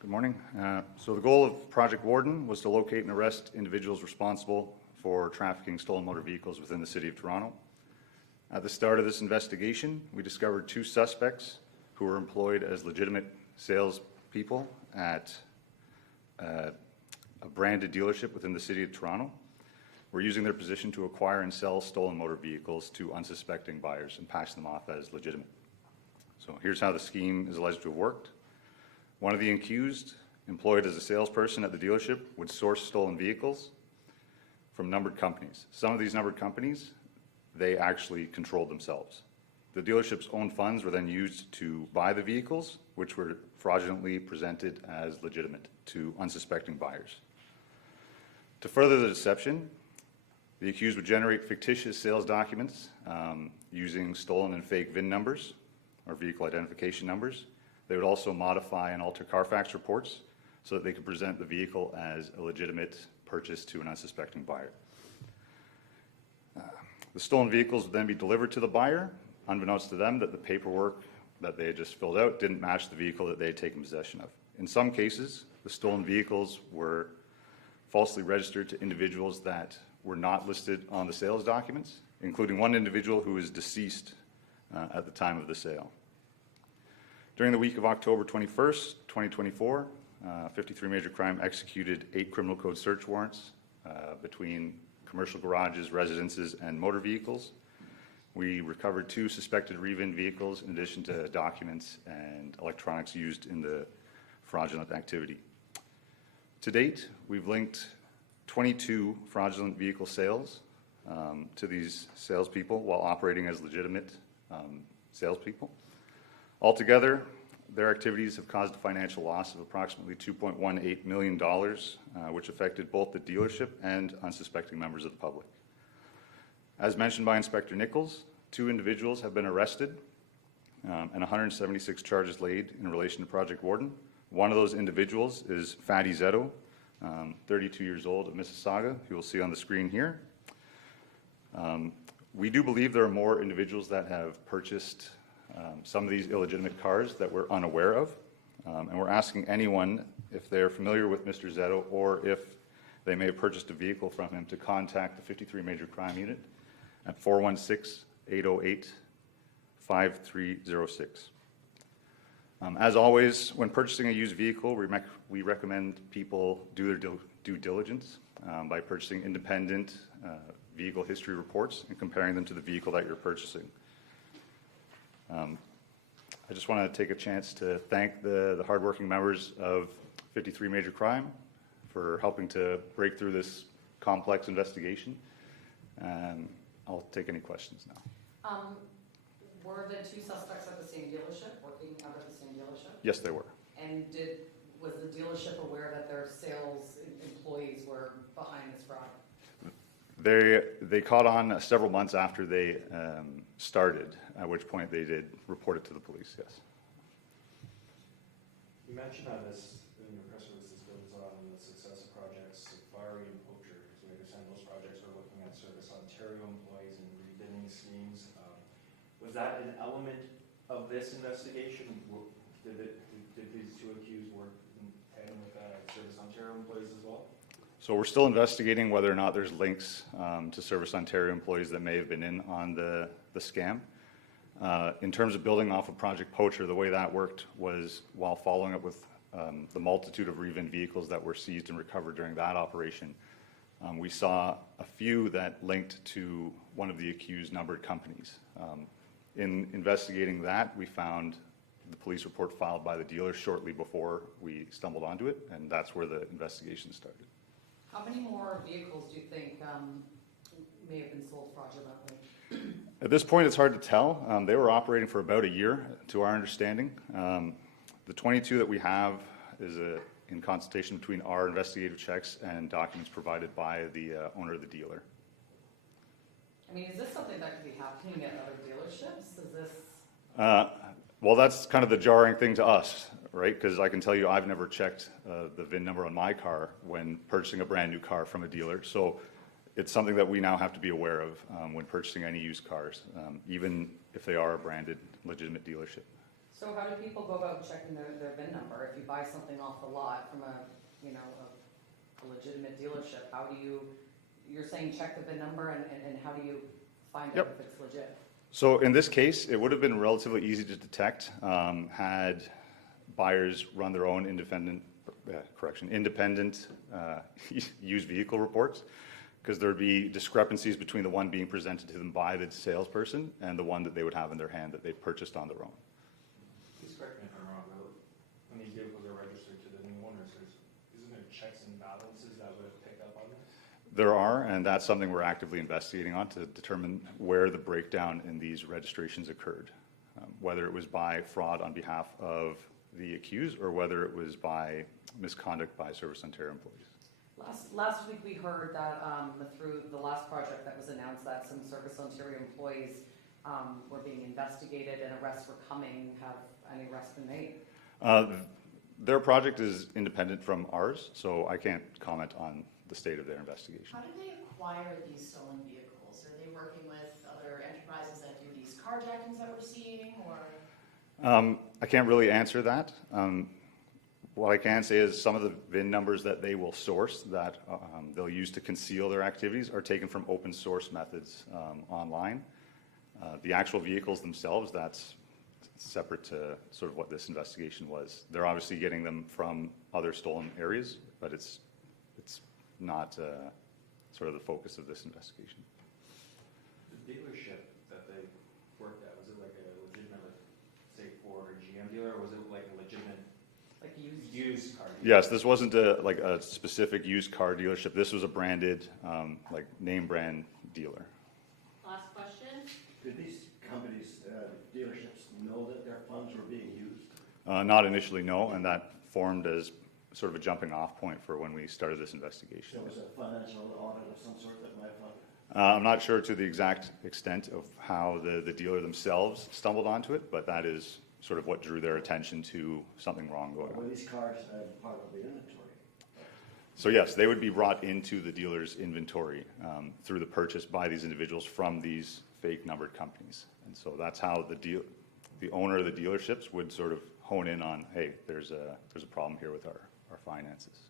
Good morning. So the goal of Project Warden was to locate and arrest individuals responsible for trafficking stolen motor vehicles within the City of Toronto. At the start of this investigation, we discovered two suspects who were employed as legitimate salespeople at a branded dealership within the City of Toronto. We're using their position to acquire and sell stolen motor vehicles to unsuspecting buyers and pass them off as legitimate. So here's how the scheme is alleged to have worked. One of the accused, employed as a salesperson at the dealership, would source stolen vehicles from numbered companies. Some of these numbered companies, they actually controlled themselves. The dealership's own funds were then used to buy the vehicles, which were fraudulently presented as legitimate to unsuspecting buyers. To further the deception, the accused would generate fictitious sales documents using stolen and fake VIN numbers or vehicle identification numbers. They would also modify and alter Carfax reports so that they could present the vehicle as a legitimate purchase to an unsuspecting buyer. The stolen vehicles would then be delivered to the buyer, unbeknownst to them that the paperwork that they had just filled out didn't match the vehicle that they had taken possession of. In some cases, the stolen vehicles were falsely registered to individuals that were not listed on the sales documents, including one individual who was deceased at the time of the sale. During the week of October 21st, 2024, 53 Major Crime executed 8 criminal code search warrants between commercial garages, residences, and motor vehicles. We recovered 2 suspected re-VIN vehicles in addition to documents and electronics used in the fraudulent activity. To date, we've linked 22 fraudulent vehicle sales to these salespeople while operating as legitimate salespeople. Altogether, their activities have caused a financial loss of approximately $2.18 million, which affected both the dealership and unsuspecting members of the public. As mentioned by Inspector Nichols, 2 individuals have been arrested and 176 charges laid in relation to Project Warden. One of those individuals is Fatty Zetto, 32 years old of Mississauga, who you'll see on the screen here. We do believe there are more individuals that have purchased some of these illegitimate cars that we're unaware of, and we're asking anyone if they're familiar with Mr. Zetto or if they may have purchased a vehicle from him to contact the 53 Major Crime Unit at 416-808-5306. As always, when purchasing a used vehicle, we recommend people do their due diligence by purchasing independent vehicle history reports and comparing them to the vehicle that you're purchasing. I just want to take a chance to thank the hardworking members of 53 Major Crime for helping to break through this complex investigation. I'll take any questions now. Were the 2 suspects at the same dealership, working out of the same dealership? Yes, they were. And was the dealership aware that their sales employees were behind this fraud? They caught on several months after they started, at which point they did report it to the police, yes. You mentioned on this, in your press release, this builds on the success of projects Safari and Poacher. So we understand those projects are looking at Service Ontario employees and re-binning schemes. Was that an element of this investigation? Did these 2 accused work in tandem with Service Ontario employees as well? So we're still investigating whether or not there's links to Service Ontario employees that may have been in on the scam. In terms of building off of Project Poacher, the way that worked was while following up with the multitude of re-VIN vehicles that were seized and recovered during that operation, we saw a few that linked to one of the accused numbered companies. In investigating that, we found the police report filed by the dealer shortly before we stumbled onto it, and that's where the investigation started. How many more vehicles do you think may have been sold fraudulently? At this point, it's hard to tell. They were operating for about a year, to our understanding. The 22 that we have is in consultation between our investigative checks and documents provided by the owner of the dealer. I mean, is this something that could be happening at other dealerships? Is this? Well, that's kind of the jarring thing to us, right? Because I can tell you I've never checked the VIN number on my car when purchasing a brand new car from a dealer. So it's something that we now have to be aware of when purchasing any used cars, even if they are a branded, legitimate dealership. So how do people go about checking their VIN number? If you buy something off the lot from a legitimate dealership, how do you, you're saying check the VIN number and how do you find out Yep. if it's legit? So in this case, it would have been relatively easy to detect had buyers run their own independent used vehicle reports, because there would be discrepancies between the one being presented to them by the salesperson and the one that they would have in their hand that they purchased on their own. Please correct me if I'm wrong, but when these vehicles are registered to the new owners, isn't there checks and balances that would have picked up on this? There are, and that's something we're actively investigating on to determine where the breakdown in these registrations occurred, whether it was by fraud on behalf of the accused or whether it was by misconduct by Service Ontario employees. Last week we heard that through the last project that was announced that some Service Ontario employees were being investigated and arrests were coming. Have any arrests been made? Their project is independent from ours, so I can't comment on the state of their investigation. How do they acquire these stolen vehicles? Are they working with other enterprises that do these carjackings that we're seeing, or? I can't really answer that. What I can say is some of the VIN numbers that they will source that they'll use to conceal their activities are taken from open source methods online. The actual vehicles themselves, that's separate to sort of what this investigation was. They're obviously getting them from other stolen areas, but it's not sort of the focus of this investigation. The dealership that they worked at, was it like a legitimate, say, Ford or GM dealer, or was it like a legitimate Like used car dealer? Yes, this wasn't like a specific used car dealership. This was a branded, like name brand dealer. Last question. Did these companies, dealerships, know that their funds were being used? Not initially, no, and that formed as sort of a jumping off point for when we started this investigation. There was a financial audit of some sort that might have I'm not sure to the exact extent of how the dealer themselves stumbled onto it, but that is sort of what drew their attention to something wrong going were on. these cars part of the inventory? So yes, they would be brought into the dealer's inventory through the purchase by these individuals from these fake numbered companies. And so that's how the owner of the dealerships would sort of hone in on, hey, there's a problem here with our finances.